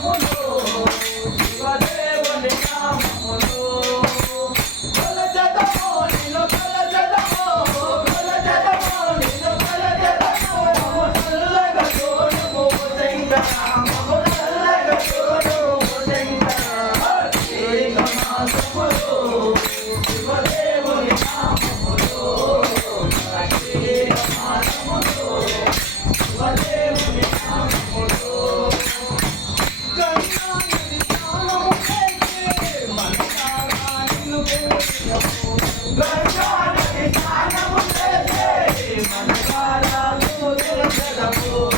Oh, oh, oh. Rajaraju జగము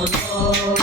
Oh.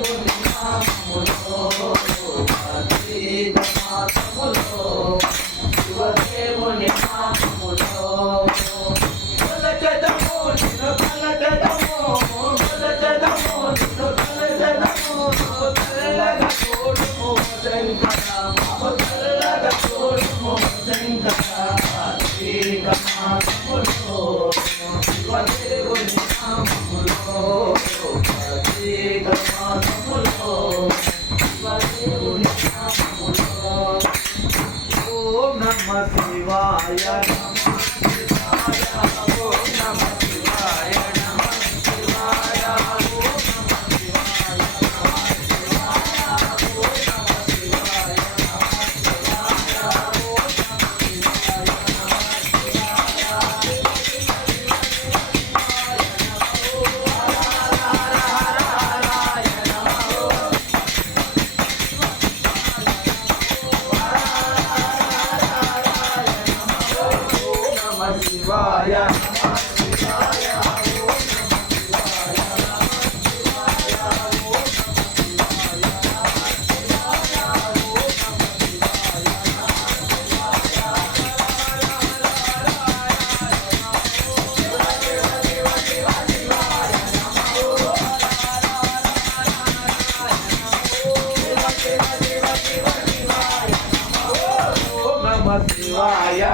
বলিয়া মনো কাজী তোমার Maya.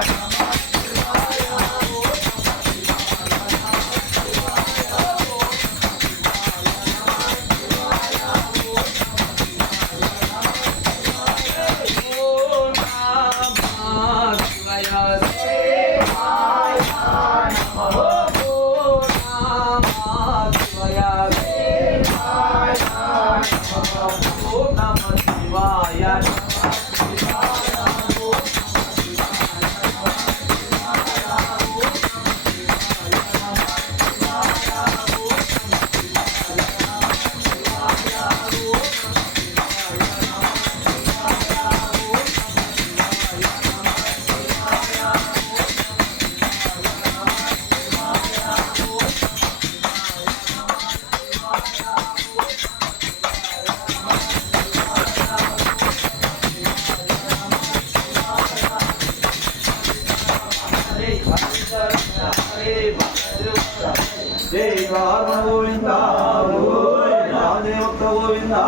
Oh, my God. జయ రామ గోవింద గోవింద దేవత గోవిందా.